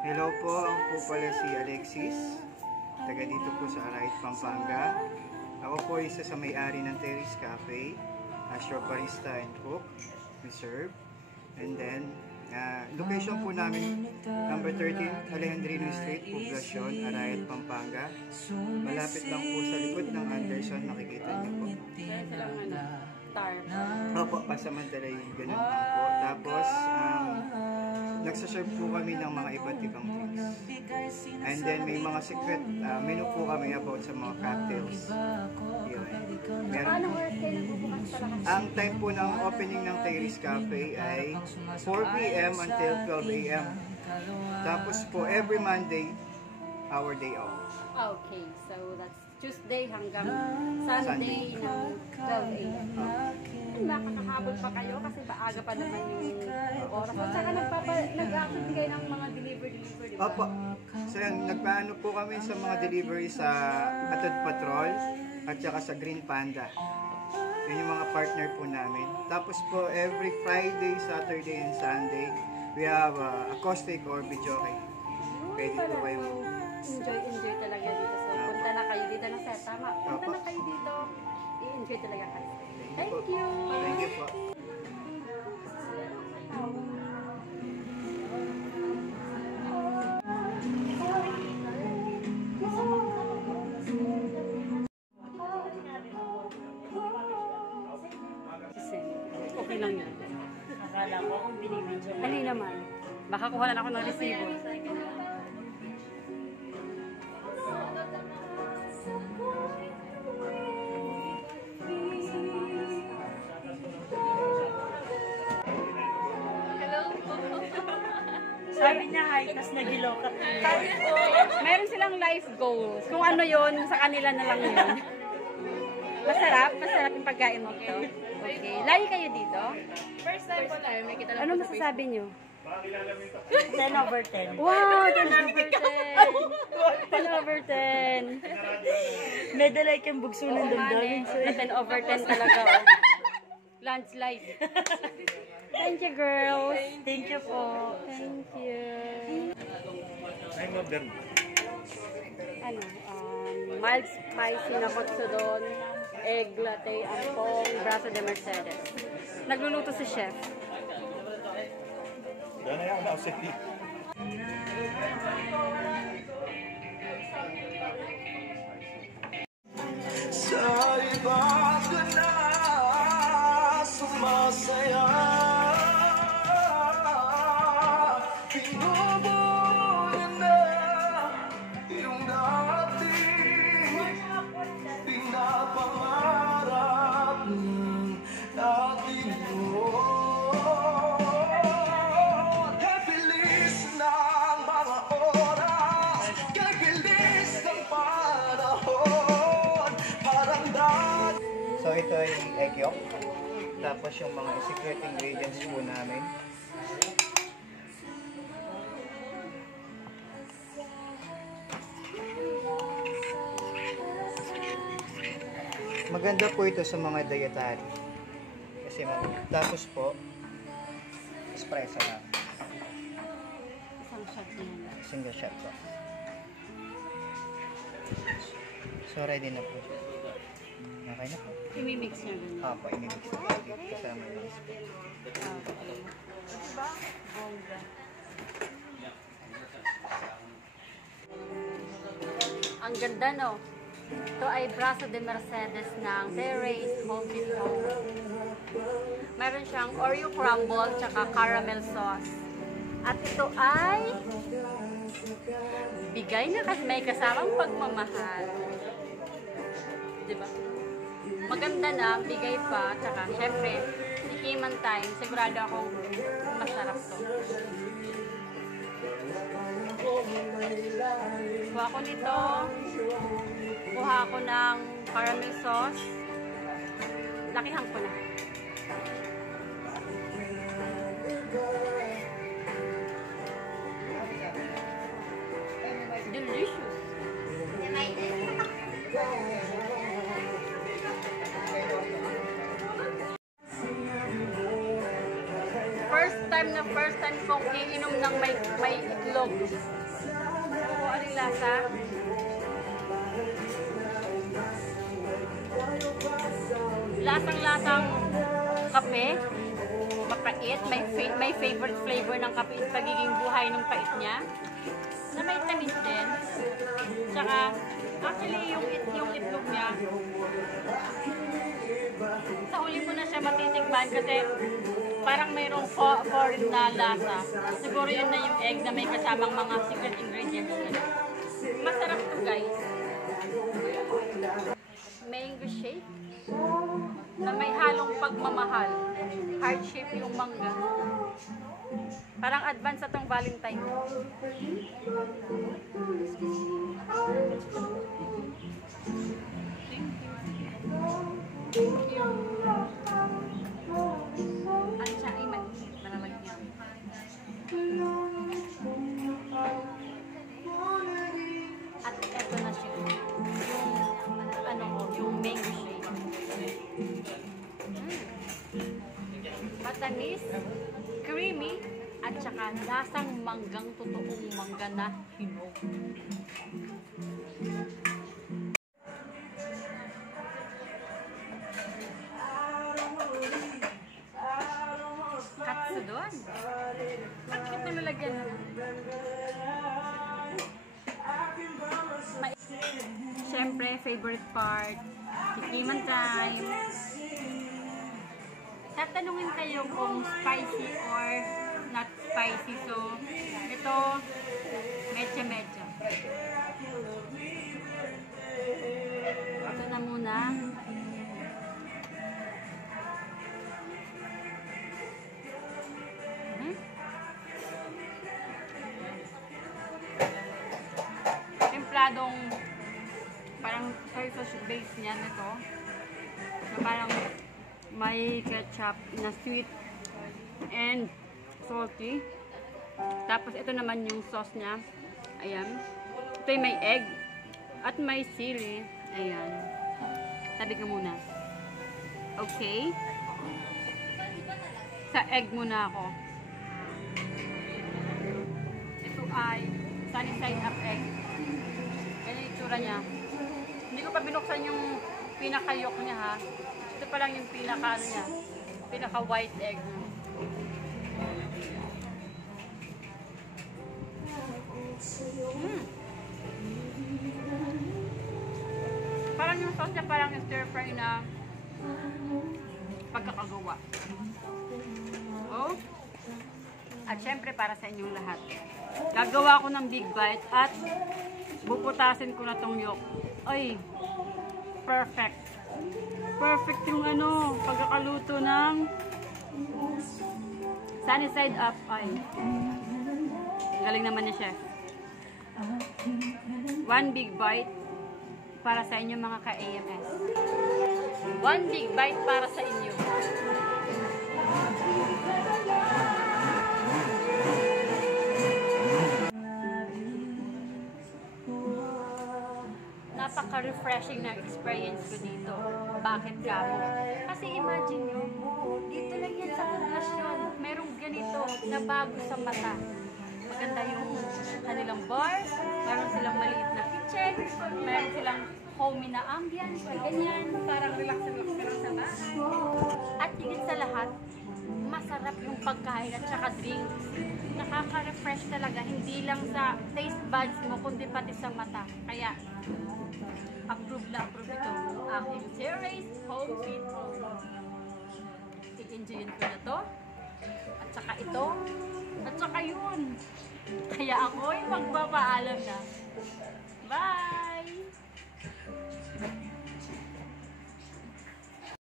Hello po, ako po pala si Alexis, taga dito po sa Arayat, Pampanga. Ako po isa sa may-ari ng Terry's Cafe, Astro Barista and Cook, we serve. And then, location po namin, number 13, Alejandrino Street, Poblacion, Arayat, Pampanga. Malapit lang po sa likod ng Anderson, makikita niyo po. Opo, pasamantalay, ganun lang po. Tapos, nagsaserve po kami ng mga iba't ibang drinks. And then may mga secret menu po kami about sa mga cocktails. Yun. Meron. Ang time po ng opening ng Terry's Cafe ay 4 p.m. until 12 a.m. Tapos po every Monday, our day off. Okay, so that's Tuesday hanggang Sunday ng 12 a.m. Makakahabol pa kayo kasi maaga pa naman yung oras. At saka nag-active kayo ng mga delivery, di ba? Opo. So yan, nagpaano po kami sa mga delivery sa Atod Patrol at saka sa Green Panda. Yun yung mga partner po namin. Tapos po every Friday, Saturday, and Sunday, we have acoustic or videoke. Pwede po kayo. Enjoy talaga dito. So punta na kayo dito na set. Tama, punta na kayo dito. I-enjoy talaga kayo. Thank you! Thank you po. Okay lang yan. Akala ko kung binibidyo. Ano naman? Baka kuha na ako ng resibo. Sabi niya hi, tas nagilaw ka. Meron silang life goals. Kung ano yon sa kanila na lang yun. Masarap yung pagkain mo to. Okay, lagi kayo dito? First time po tayo, may kita lang Ano masasabi nyo? 10 over 10. Wow, 10 over 10. 10 over 10. Medalay kang bugso ng damdamin. Na 10 over 10 talaga. Oh. Landslide. Thank you, girls. Thank you po. Thank you. I'm not them. Ano, mild spicy na katsudon, egg latte, ampong, braso de Mercedes. Nagluluto si chef. Dahil na ako sa Sa iba ka na sumasaya, pinubuo na yung dating pinapangarap ng ating buwan. Kay bilis ng mga oras, kay bilis ng panahon, parang dati. So ito ay egg yolk. Tapos yung mga secret ingredients po namin. Maganda po ito sa mga dietary. Kasi tapos po, espresso lang. Isang shot niya. Single shot po. So ready na po siya. Okay na po. I-mix niya ganun. Opo, imimix na po dito kasama yung spoon. Okay. Ang ganda, no? Ito ay braso de Mercedes ng Terry's Home Sweet Home. Meron siyang Oreo crumble tsaka caramel sauce. At ito ay bigay na kasi may kasamang pagmamahal. Diba? Maganda na, bigay pa, tsaka syempre, tikiman time, sigurado akong masarap to. Kuha ko nito, kuha ko ng caramel sauce, lakihan ko na. Delicious! First time kong iinom ng may itlog. O, anong lasa? Lasang-lasang kape. Mapait. May favorite flavor ng kape is pagiging buhay ng pait niya. Na may tamis din. Tsaka, actually, yung itlog niya, sa huli mo na siya matitikman kasi parang mayroong foreign na lasa. Siguro yun na yung egg na may kasamang mga secret ingredients na. Masarap to, guys. Mango shake na may halong pagmamahal. Heart shape yung mangga. Parang advance atong Valentine. Ang siya ay mainit na lalagyan. At eto na siya. Yung mango shake. Matamis, creamy, at saka lasang manggang totoong mangga na hinog. Katsudon. Bakit ito nalagyan? Siyempre, favorite part, tikiman time. Tatanungin kayo kung spicy or not spicy. So, ito, medyo. Ito na muna. Templadong parang soy sauce base niya nito. So, parang may ketchup na sweet and salty. Tapos ito naman yung sauce niya. Ayan. Ito yung may egg at may sili. Ayan. Tabi ka muna. Okay. Sa egg muna ako. Ito ay sunny side up egg. Yan yung itsura niya. Hindi ko pa binuksan yung pinaka-yolk niya, ha. Ito pa lang yung pinaka-ano niya. Pinaka-white egg. Parang yung sauce niya parang stir fry na pagkakagawa. Oh. At syempre para sa inyong lahat. Gagawa ko ng big bite at buputasin ko na tong yolk. Ay, perfect. Perfect yung pagkakaluto ng sunny side up. Ay, galing naman ni chef. One big bite para sa inyo mga ka-AMS. One big bite para sa inyo. Napaka-refreshing na experience ko dito. Bakit kamo? Kasi imagine nyo, dito lang yan sa poblasyon. Merong ganito na bago sa mata. Maganda yung kanilang bar, meron silang maliit na kitchen, meron silang homey na ambience, ganyan, parang relax-relax ka lang sa bahay. At higit sa lahat, masarap yung pagkain at saka drinks. Nakaka-refresh talaga, hindi lang sa taste buds mo, kundi pati sa mata. Kaya, approve ito. Aking Terrace Home Sweet Home. I-enjoyin ko na to. At saka ito. At saka yun. Kaya ako'y magpapaalam na.